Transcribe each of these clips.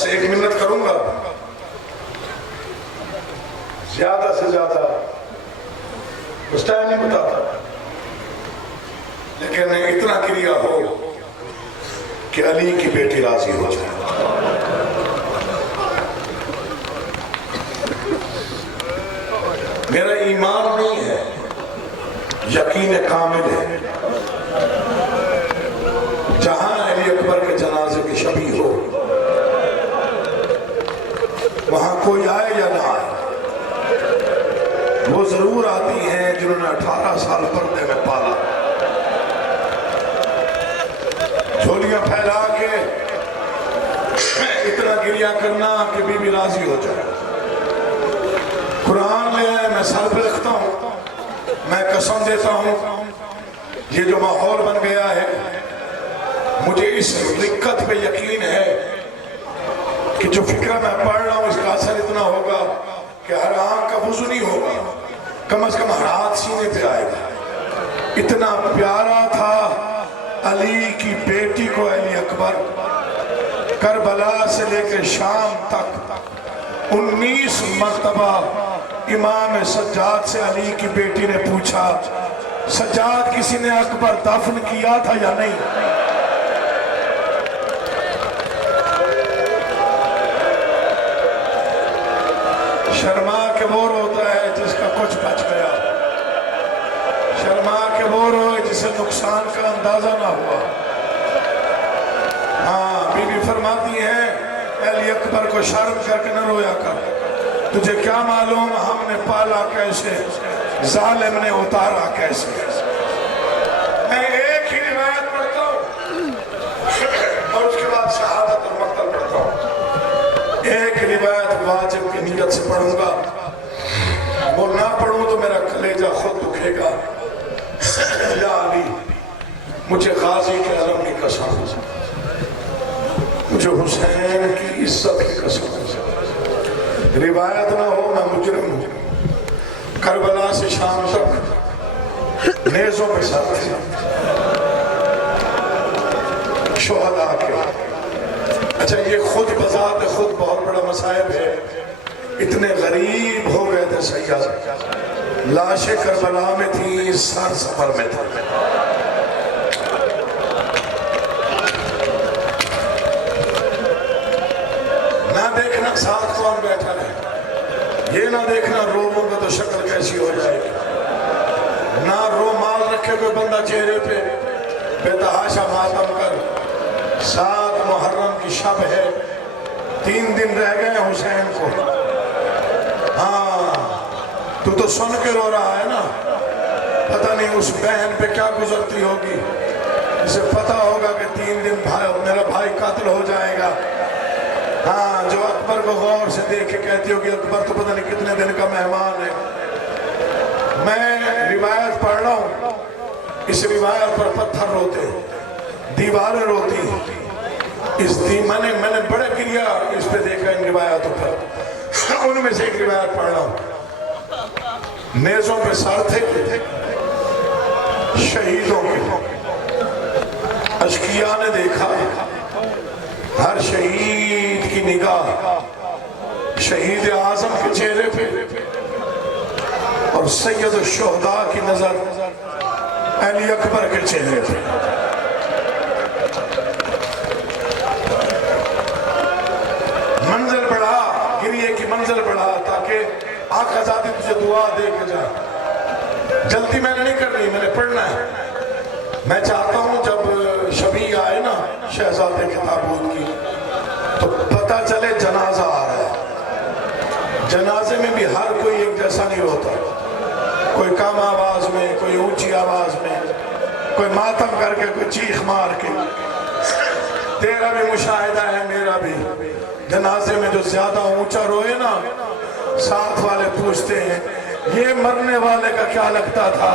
بس 1 منٹ کروں گا، زیادہ سے زیادہ اس ٹائم نہیں بتاتا، لیکن اتنا کریا ہو کہ علی کی بیٹی راضی ہو جائے۔ میرا ایمان نہیں ہے، یقین کامل ہے، جہاں علی اکبر کے جنازے کی شبیہ ہو وہاں کوئی آئے یا نہ آئے، وہ ضرور آتی ہیں جنہوں نے 18 سال پردے میں پالا، جھولیاں پھیلا کے اتنا گریہ کرنا کہ بی بی راضی ہو جائے۔ قرآن لے آئے، میں سر پہ رکھتا ہوں، میں قسم دیتا ہوں یہ جو ماحول بن گیا ہے، مجھے اس رکت پہ یقین ہے کہ جو فکرہ میں پڑھ رہا ہوں اس کا اثر اتنا ہوگا کہ ہر آنکھ کا وضو نہیں ہوگا، کم از کم ہر ہاتھ سینے پہ آئے گا۔ اتنا پیارا تھا علی کی بیٹی کو علی اکبر، کربلا سے لے کے شام تک 19 مرتبہ امام سجاد سے علی کی بیٹی نے پوچھا، سجاد کسی نے اکبر دفن کیا تھا یا نہیں؟ شرما کے وہ روتا ہے جس کا کچھ بچ گیا، شرما کے وہ روئے جسے نقصان کا اندازہ نہ ہوا۔ ہاں، بی بی فرماتی ہیں علی اکبر کو شرم کر کے نہ رویا کر، تجھے کیا معلوم ہم نے پالا کیسے، ظالم نے اتارا کیسے۔ میں ایک ہی روایت پڑھتا ہوں اور اس کے بعد شہادت اور مقتل پڑھتا ہوں۔ ایک روایت واجب کی نیت سے پڑھوں گا، وہ نہ پڑھوں تو میرا کلیجہ خود دکھے گا۔ یا علی، مجھے غازی کے علم کی قسم، مجھے حسین کی عزت کی قسم، روایت نہ ہو میں مجرم ہوں۔ کربلا سے شام تک نیزوں پہ ساتھ تھے شہداء کے۔ اچھا، یہ خود بذات خود بہت بڑا مصائب ہے، اتنے غریب ہو گئے تھے سیاد، لاشیں کربلا میں تھی، سر سفر میں تھا۔ نہ دیکھنا ساتھ کون بیٹھا ہے، یہ نہ دیکھنا روموں کا تو شکل کیسی ہو جائے گی، نہ رومال رکھے کوئی بندہ چہرے پہ بے تحاشا ماتم کر۔ 7 محرم کی شب ہے، 3 دن رہ گئے حسین کو۔ ہاں، تو سن کے رو رہا ہے نا، پتہ نہیں اس بہن پہ کیا گزرتی ہوگی، اسے پتہ ہوگا کہ 3 دن میرا بھائی قتل ہو جائے گا۔ ہاں، جو اکبر کو غور سے دیکھ کے کہتی ہوگی اکبر تو پتہ نہیں کتنے دن کا مہمان ہے۔ میں روایت پڑھ رہا ہوں، اس روایت پر پتھر روتے، دیواریں روتی، میں نے بڑے گریہ اس پہ دیکھا ان روایتوں پر۔ ان میں سے ایک روایت پڑھ رہا ہوں، نیزوں پہ سر تھے شہیدوں کے، اشقیاء نے دیکھا ہر شہید کی نگاہ شہید اعظم کے چہرے پہ، اور سید الشہداء کی نظر علی اکبر کے چہرے پہ۔ منزل بڑھا، گریے کی منزل بڑھا تاکہ آقا ذاتی تجھے دعا دے کے جائے۔ جلدی میں نے نہیں کر رہی، میں نے پڑھنا ہے۔ میں چاہتا ہوں جب شبیہ آئے نا شہزادے کے تابوت کی تو پتہ چلے جنازہ آ رہا ہے۔ جنازے میں بھی ہر کوئی ایک جیسا نہیں ہوتا، کوئی کم آواز میں، کوئی اونچی آواز میں، کوئی ماتم کر کے، کوئی چیخ مار کے۔ تیرا بھی مشاہدہ ہے، میرا بھی۔ جنازے میں جو زیادہ اونچا روئے نا، ساتھ والے پوچھتے ہیں یہ مرنے والے کا کیا لگتا تھا،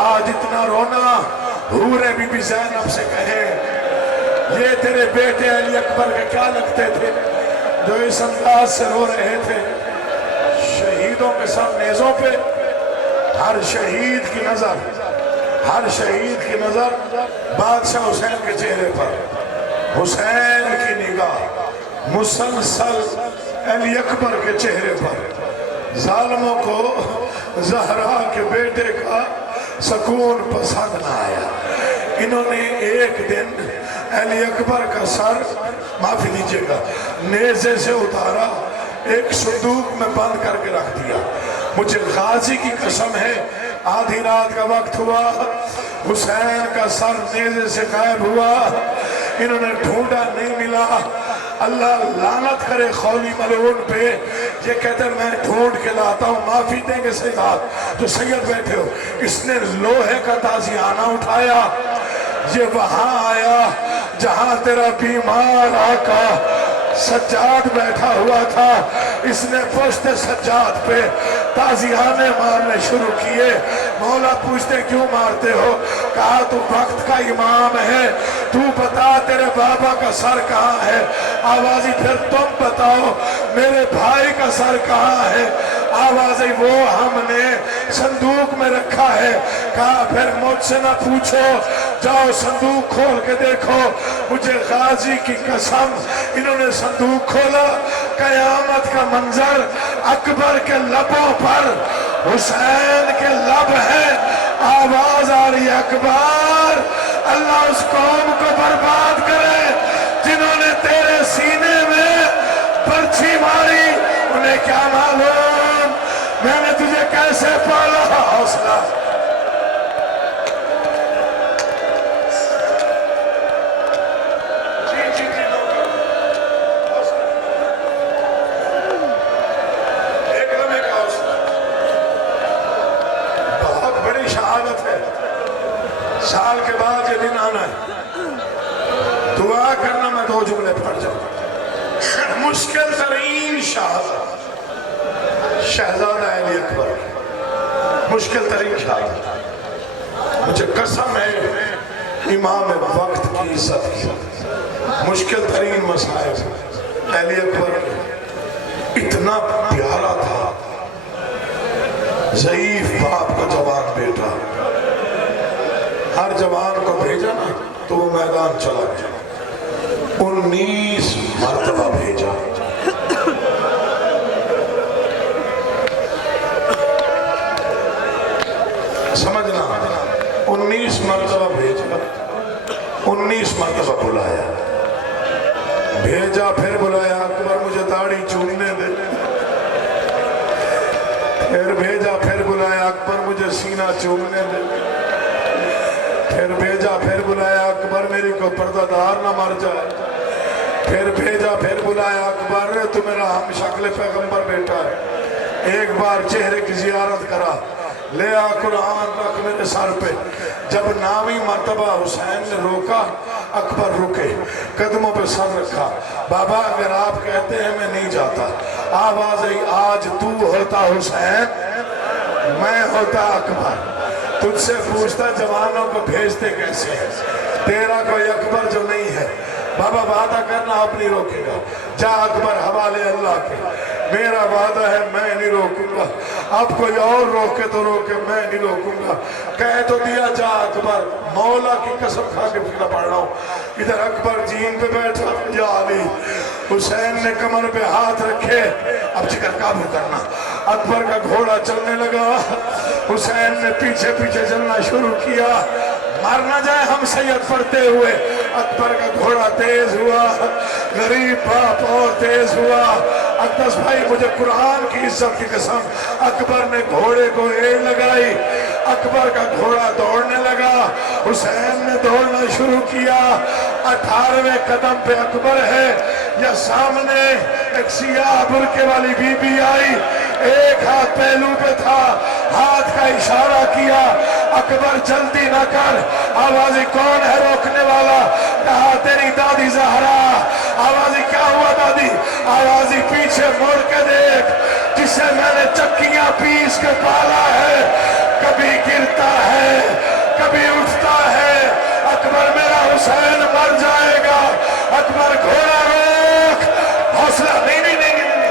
آج اتنا رونا۔ حور بی بی زینب سے کہے یہ تیرے بیٹے علی اکبر کے کیا لگتے تھے جو اس انداز سے رو رہے تھے۔ شہیدوں کے سب نیزوں پہ، ہر شہید کی نظر، ہر شہید کی نظر بادشاہ حسین کے چہرے پر، حسین کی نگاہ مسلسل علی اکبر کے چہرے پر ظالموں کو زہرا کے بیٹے کا سکون پسند نہ آیا. انہوں نے ایک دن علی اکبر کا سر معافی دیجیے گا نیزے سے اتارا, ایک صندوق میں بند کر کے رکھ دیا. مجھے غازی کی قسم ہے آدھی رات کا وقت ہوا, حسین کا سر نیزے سے غائب ہوا, انہوں نے ڈھونڈا نہیں ملا. اللہ لعنت کرے خولی ملعون پہ, یہ کہتے ہیں میں ڈھونڈ کے لاتا ہوں, معافی دیں گے سیدات تو سید بیٹھے ہو. اس نے لوہے کا تازیانہ اٹھایا, یہ وہاں آیا جہاں تیرا بیمار آقا سجاد بیٹھا ہوا تھا. اس نے پشت سجاد پہ تازیانے مارنے شروع کیے. مولا پوچھتے کیوں مارتے ہو؟ کہا تو وقت کا امام ہے, تو بتا تیرے بابا کا سر کہاں ہے؟ آوازی پھر تم بتاؤ میرے بھائی کا سر کہاں ہے؟ آوازی وہ ہم نے صندوق میں رکھا ہے. کہا پھر مجھ سے نہ پوچھو, جاؤ صندوق کھول کے دیکھو. مجھے غازی کی قسم انہوں نے صندوق کھولا, قیامت کا منظر, اکبر کے لبوں پر حسین کے لب ہیں, آواز آ رہی ہے اکبر. اللہ اس قوم کو برباد کرے جنہوں نے تیرے سینے میں پرچھی ماری, انہیں کیا معلوم میں نے تجھے کیسے پالا. حوصلہ سال کے بعد یہ دن آنا ہے, دعا کرنا. میں دو جملے پڑھ جاؤں. مشکل ترین شہزادہ علی اکبر, مشکل ترین شہزادہ. مجھے قسم ہے امام وقت کی عزت کی, مشکل ترین مسائل علی اکبر اتنا پیارا تھا. ضعیف باپ کا جوان بیٹا, ہر جوان کو بھیجا نا تو وہ میدان چلا گیا. 19 مرتبہ بھیجا. سمجھنا, 19 مرتبہ بھیجا, 19 مرتبہ بلایا, بھیجا پھر بلایا اکبر مجھے داڑھی چومنے دے, پھر بھیجا پھر بلایا اکبر مجھے سینہ چومنے دے, پھر بھیجا پھر بلایا اکبر میری کو پردہ دار نہ مر جائے, پھر بھیجا پھر بلایا اکبر تو میرا ہم شکل پیغمبر بیٹا ہے, ایک بار چہرے کی زیارت کرا, لے آ قرآن رکھ میرے سر پہ. جب 9ویں مرتبہ حسین نے روکا, اکبر رکے, قدموں پہ سر رکھا. بابا اگر آپ کہتے ہیں میں نہیں جاتا. آواز آئی آج تو ہوتا حسین, میں ہوتا اکبر. تجھ سے پوچھتا جوانوں کو بھیجتے کیسے ہیں, تیرا کوئی اکبر جو نہیں ہے. بابا وعدہ کرنا آپ نہیں روکے گا, جا اکبر حوالے اللہ کے, میرا وعدہ ہے میں نہیں روکوں گا. اب کوئی اور روکے تو روکے, میں نہیں روکوں گا. کہہ تو دیا جا اکبر, مولا کی قسم کھا کے پھر پڑھ رہا ہوں. ادھر اکبر جین پہ بیٹھا, یا علی. حسین نے کمر پہ ہاتھ رکھے, اب جگر قابو کرنا. اکبر کا گھوڑا چلنے لگا, حسین نے پیچھے پیچھے چلنا شروع کیا. مر نہ جائے ہم سید پڑھتے ہوئے. اکبر کا گھوڑا تیز ہوا, غریب باپ اور تیز ہوا. اقدس بھائی مجھے قرآن کی عزت کی قسم, اکبر نے گھوڑے کو ایڑ لگائی, اکبر کا گھوڑا دوڑنے لگا. حسین نے دوڑنا شروع کیا. 18ویں قدم پہ اکبر ہے, یا سامنے ایک سیاہ برقے والی بی بی آئی, ایک ہاتھ پہلو پہ تھا, ہاتھ کا اشارہ کیا. اکبر جلدی نہ کر. آوازی کون ہے روکنے والا؟ کہا تیری دادی زہرا. آوازی کیا ہوا دادی؟ آوازی پیچھے مڑ کے دیکھ, جسے میں نے چکیاں پیس کے پالا ہے, کبھی گرتا ہے کبھی اٹھتا ہے. اکبر میرا حسین مر جائے گا. اکبر گھوڑا روک, حوصلہ نہیں نہیں نہیں نہیں.